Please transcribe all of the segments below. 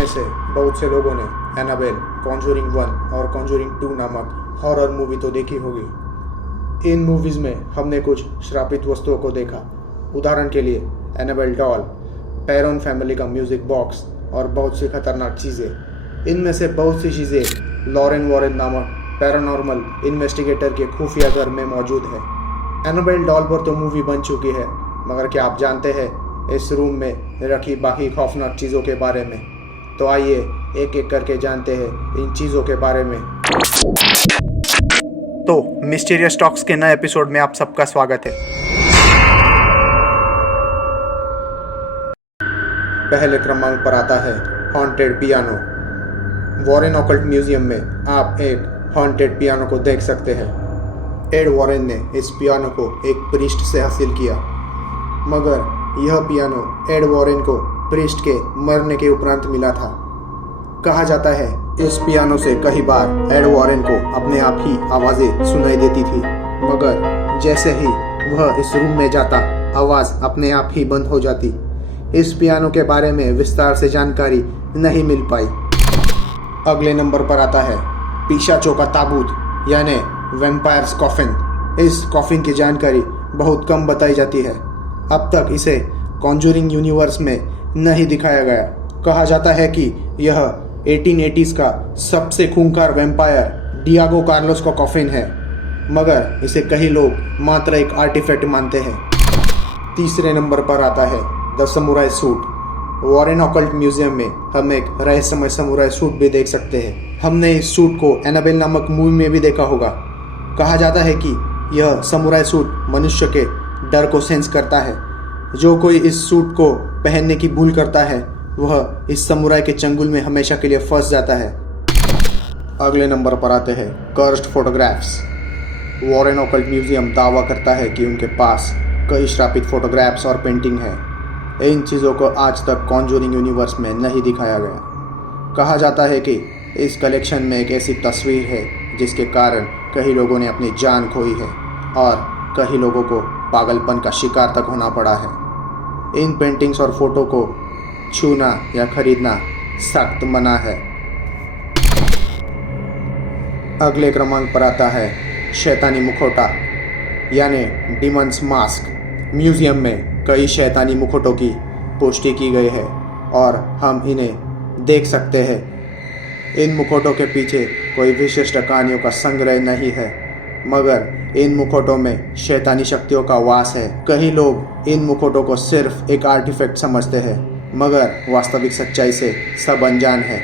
में से बहुत से लोगों ने एनाबेल, कॉन्जूरिंग 1 और कॉन्जूरिंग 2 नामक हॉरर मूवी तो देखी होगी। इन मूवीज़ में हमने कुछ श्रापित वस्तुओं को देखा। उदाहरण के लिए एनाबेल डॉल, पैरोन फैमिली का म्यूज़िक बॉक्स और बहुत सी खतरनाक चीज़ें। इनमें से बहुत सी चीज़ें लॉरेन वॉरेन नामक पैरानॉर्मल इन्वेस्टिगेटर के खुफिया घर में मौजूद है। एनाबेल डॉल पर तो मूवी बन चुकी है, मगर क्या आप जानते हैं इस रूम में रखी बाकी खौफनाक चीज़ों के बारे में? तो आइए एक एक करके जानते हैं इन चीज़ों के बारे में। तो मिस्टीरियस टॉक्स के नए एपिसोड में आप सबका स्वागत है। पहले क्रमांक पर आता है haunted piano. Warren occult museum में आप एक हॉन्टेड पियानो को देख सकते हैं। एड वॉरेन ने इस पियानो को एक प्रीस्ट से हासिल किया, मगर यह पियानो एड वॉरेन को प्रीस्ट के मरने के उपरांत मिला था। कहा जाता है इस पियानो से कई बार एड वॉरेन को अपने आप ही आवाज़ें सुनाई देती थी, मगर जैसे ही वह इस रूम में जाता आवाज़ अपने आप ही बंद हो जाती। इस पियानो के बारे में विस्तार से जानकारी नहीं मिल पाई। अगले नंबर पर आता है पिशाचों का ताबूत यानी वैम्पायर्स कॉफिन। इस कॉफिन की जानकारी बहुत कम बताई जाती है। अब तक इसे कॉन्जूरिंग यूनिवर्स में नहीं दिखाया गया। कहा जाता है कि यह 1880s का सबसे खूंखार वैम्पायर डियागो कार्लोस का कॉफिन है, मगर इसे कई लोग मात्र एक आर्टिफैक्ट मानते हैं। तीसरे नंबर पर आता है the samurai suit. Warren occult museum में हम एक रहस्यमय समुराई सूट भी देख सकते हैं। हमने इस सूट को एनाबेल नामक मूवी में भी देखा होगा। कहा जाता है कि यह समुराई सूट मनुष्य के डर को सेंस करता है। जो कोई इस सूट को पहनने की भूल करता है वह इस समुराई के चंगुल में हमेशा के लिए फंस जाता है। अगले नंबर पर आते हैं cursed photographs. Warren occult museum दावा करता है कि उनके पास कई श्रापित फोटोग्राफ्स और पेंटिंग है। इन चीज़ों को आज तक कॉन्जूरिंग यूनिवर्स में नहीं दिखाया गया। कहा जाता है कि इस कलेक्शन में एक ऐसी तस्वीर है जिसके कारण कई लोगों ने अपनी जान खोई है और कई लोगों को पागलपन का शिकार तक होना पड़ा है। इन पेंटिंग्स और फोटो को छूना या खरीदना सख्त मना है। अगले क्रमांक पर आता है शैतानी मुखौटा यानी डिमन्स मास्क। म्यूजियम में कई शैतानी मुखौटों की पुष्टि की गई है और हम इन्हें देख सकते हैं। इन मुखौटों के पीछे कोई विशिष्ट कहानियों का संग्रह नहीं है, मगर इन मुखौटों में शैतानी शक्तियों का वास है। कई लोग इन मुखौटों को सिर्फ एक आर्टिफैक्ट समझते हैं, मगर वास्तविक सच्चाई से सब अनजान है।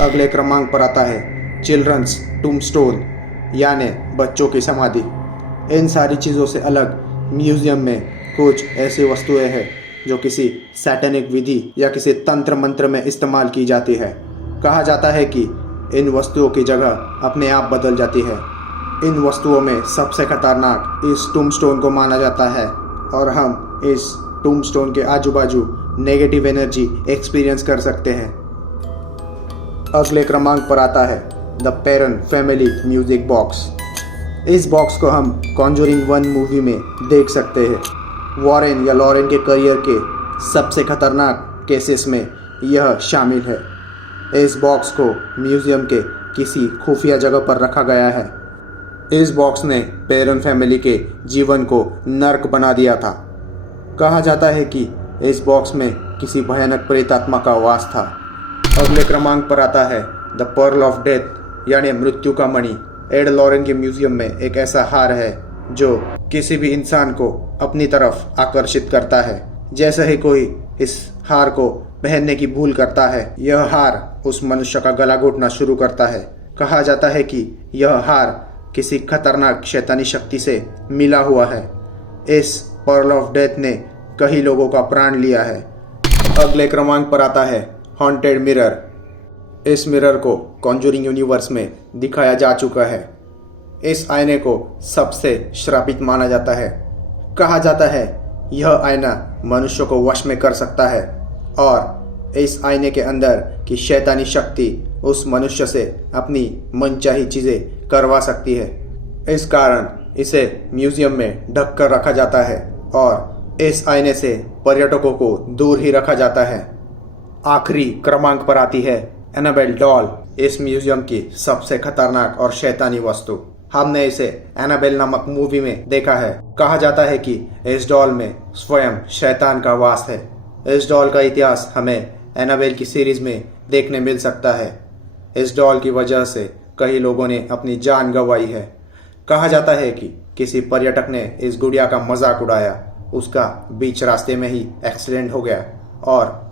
अगले क्रमांक पर आता है चिल्ड्रंस टूम्बस्टोन यानी बच्चों की समाधि। इन सारी चीज़ों से अलग म्यूजियम में कुछ ऐसी वस्तुएं हैं जो किसी सैटेनिक विधि या किसी तंत्र मंत्र में इस्तेमाल की जाती है। कहा जाता है कि इन वस्तुओं की जगह अपने आप बदल जाती है। इन वस्तुओं में सबसे खतरनाक इस टूम्बस्टोन को माना जाता है और हम इस टूम्बस्टोन के आजू बाजू नेगेटिव एनर्जी एक्सपीरियंस कर सकते हैं। अगले क्रमांक पर आता है the barren family music box. इस बॉक्स को हम कॉन्जूरिंग 1 मूवी में देख सकते हैं। वॉरेन या लॉरेन के करियर के सबसे खतरनाक केसेस में यह शामिल है। इस बॉक्स को म्यूजियम के किसी खुफिया जगह पर रखा गया है। इस बॉक्स ने पैरन फैमिली के जीवन को नर्क बना दिया था। कहा जाता है कि इस बॉक्स में किसी भयानक प्रेतात्मा का वास था। अगले क्रमांक पर आता है द पर्ल ऑफ डेथ यानी मृत्यु का मणि। एड लॉरेन के म्यूजियम में एक ऐसा हार है जो किसी भी इंसान को अपनी तरफ आकर्षित करता है। जैसे ही कोई इस हार को पहनने की भूल करता है, यह हार उस मनुष्य का गला घोटना शुरू करता है। कहा जाता है कि यह हार किसी खतरनाक शैतानी शक्ति से मिला हुआ है। इस पर्ल ऑफ डेथ ने कई लोगों का प्राण लिया है। अगले क्रमांक पर आता है हॉन्टेड मिरर। इस मिरर को कॉन्जूरिंग यूनिवर्स में दिखाया जा चुका है। इस आईने को सबसे श्रापित माना जाता है। कहा जाता है यह आईना मनुष्य को वश में कर सकता है और इस आईने के अंदर की शैतानी शक्ति उस मनुष्य से अपनी मनचाही चीज़ें करवा सकती है। इस कारण इसे म्यूजियम में ढक कर रखा जाता है और इस आईने से पर्यटकों को दूर ही रखा जाता है। आखिरी क्रमांक पर आती है एनाबेल डॉल, इस म्यूजियम की सबसे खतरनाक और शैतानी वस्तु। हमने इसे एनाबेल नामक मूवी में देखा है। कहा जाता है कि इस डॉल में स्वयं शैतान का वास है। इस डॉल का इतिहास हमें एनाबेल की सीरीज में देखने मिल सकता है। इस डॉल की वजह से कई लोगों ने अपनी जान गंवाई है। कहा जाता है कि किसी पर्यटक ने इस गुड़िया का मजाक उड़ाया, उसका बीच रास्ते में ही एक्सीडेंट हो गया और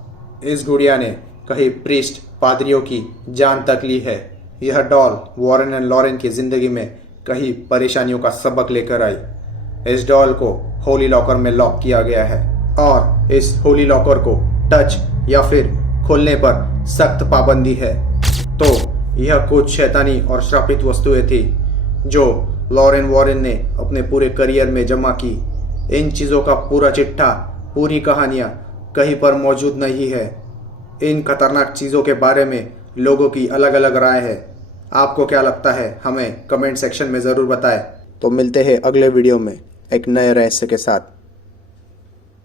इस गुड़िया ने कई प्रीस्ट पादरियों की जान तक ली है। यह डॉल वॉरेन एंड लॉरेन की जिंदगी में कई परेशानियों का सबक लेकर आई। इस डॉल को होली लॉकर में लॉक किया गया है और इस होली लॉकर को टच या फिर खोलने पर सख्त पाबंदी है। तो यह कुछ शैतानी और श्रापित वस्तुएं थी जो लॉरेन वॉरेन ने अपने पूरे करियर में जमा की। इन चीज़ों का पूरा चिट्ठा, पूरी कहानियाँ कहीं पर मौजूद नहीं है। इन खतरनाक चीज़ों के बारे में लोगों की अलग अलग राय है। आपको क्या लगता है हमें कमेंट सेक्शन में ज़रूर बताएं। तो मिलते हैं अगले वीडियो में एक नए रहस्य के साथ।